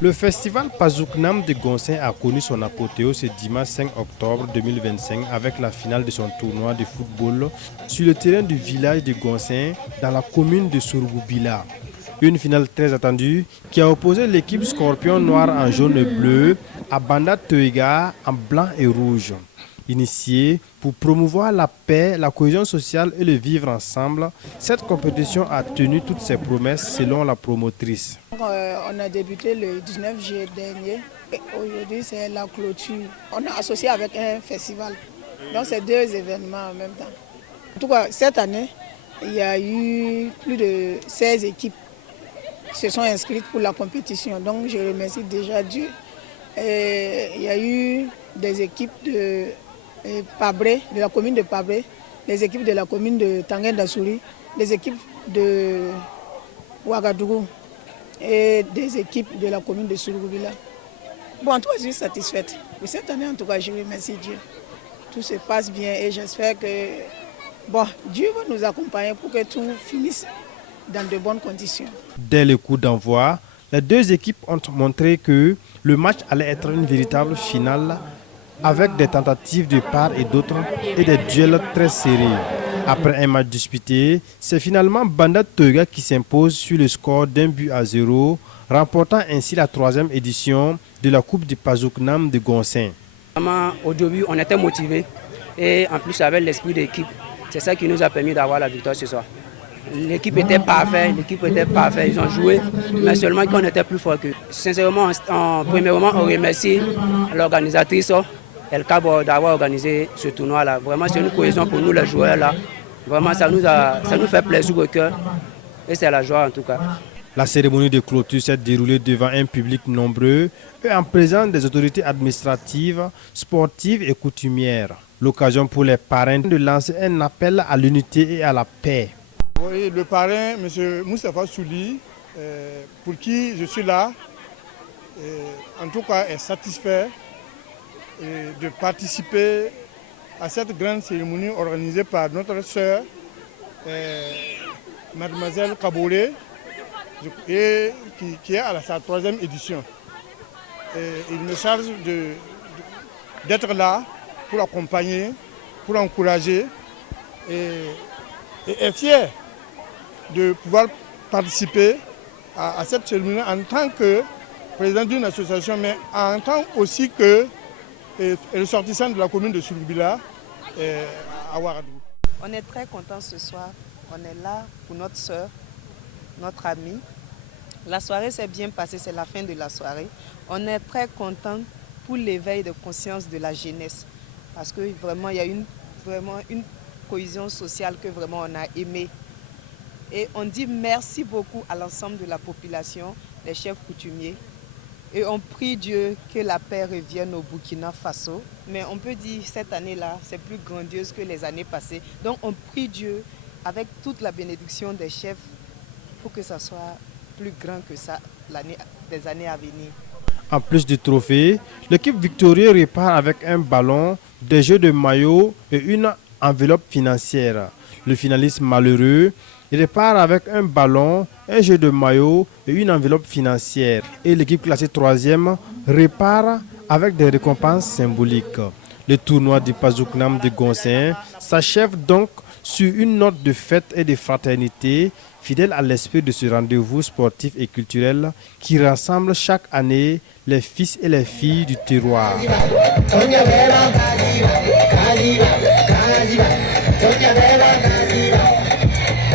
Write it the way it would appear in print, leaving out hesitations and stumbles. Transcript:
Le festival Pazouknam de Gonsen a connu son apothéose ce dimanche 5 octobre 2025 avec la finale de son tournoi de football sur le terrain du village de Gonsen dans la commune de Surgoubila. Une finale très attendue qui a opposé l'équipe Scorpion Noir en jaune et bleu à Banda Toiga en blanc et rouge. Initiée pour promouvoir la paix, la cohésion sociale et le vivre ensemble, cette compétition a tenu toutes ses promesses selon la promotrice. On a débuté le 19 juillet dernier et aujourd'hui c'est la clôture. On a associé avec un festival, donc c'est deux événements en même temps. En tout cas, cette année, il y a eu plus de 16 équipes qui se sont inscrites pour la compétition, donc je remercie déjà Dieu. Et il y a eu des équipes de Pabré, de la commune de Pabré, les équipes de la commune de Tanguy-Dassouri, les équipes de Ouagadougou et des équipes de la commune de Surgoubila. Bon, en tout cas, je suis satisfaite. Et cette année, en tout cas, je remercie Dieu. Tout se passe bien et j'espère que Dieu va nous accompagner pour que tout finisse dans de bonnes conditions. Dès le coup d'envoi, les deux équipes ont montré que le match allait être une véritable finale avec des tentatives de part et d'autre et des duels très serrés. Après un match disputé, c'est finalement Banda Toiga qui s'impose sur le score d'1-0, remportant ainsi la 3e édition de la Coupe du Pazouknam de Gonsen. Au début, on était motivés et en plus avec l'esprit d'équipe, c'est ça qui nous a permis d'avoir la victoire ce soir. L'équipe était parfaite, ils ont joué, mais seulement qu'on était plus fort qu'eux. Sincèrement, premièrement, on remercie l'organisatrice El Cabo d'avoir organisé ce tournoi-là. Vraiment, c'est une cohésion pour nous, les joueurs-là. Vraiment, ça nous fait plaisir au cœur et c'est la joie en tout cas. La cérémonie de clôture s'est déroulée devant un public nombreux et en présence des autorités administratives, sportives et coutumières. L'occasion pour les parrains de lancer un appel à l'unité et à la paix. Oui, le parrain, M. Moustapha Souli, pour qui je suis là, en tout cas est satisfait de participer à cette grande cérémonie organisée par notre sœur, mademoiselle Kaboulé, et qui est à sa 3e édition. Il me charge d'être là pour accompagner, pour encourager et est fier de pouvoir participer à cette cérémonie en tant que président d'une association, mais en tant aussi que ressortissant de la commune de Surgoubila à Ouagadougou. On est très contents ce soir. On est là pour notre soeur, notre amie. La soirée s'est bien passée, c'est la fin de la soirée. On est très contents pour l'éveil de conscience de la jeunesse. Parce que vraiment, il y a vraiment une cohésion sociale que vraiment on a aimé. Et on dit merci beaucoup à l'ensemble de la population, les chefs coutumiers. Et on prie Dieu que la paix revienne au Burkina Faso. Mais on peut dire cette année-là, c'est plus grandiose que les années passées. Donc on prie Dieu avec toute la bénédiction des chefs pour que ça soit plus grand que ça des années à venir. En plus du trophée, l'équipe victorieuse repart avec un ballon, des jeux de maillot et une enveloppe financière. Le finaliste malheureux repart avec un ballon, un jeu de maillot et une enveloppe financière. Et l'équipe classée 3e repart avec des récompenses symboliques. Le tournoi du Pazouknam de Gonsen s'achève donc sur une note de fête et de fraternité, fidèle à l'esprit de ce rendez-vous sportif et culturel qui rassemble chaque année les fils et les filles du terroir.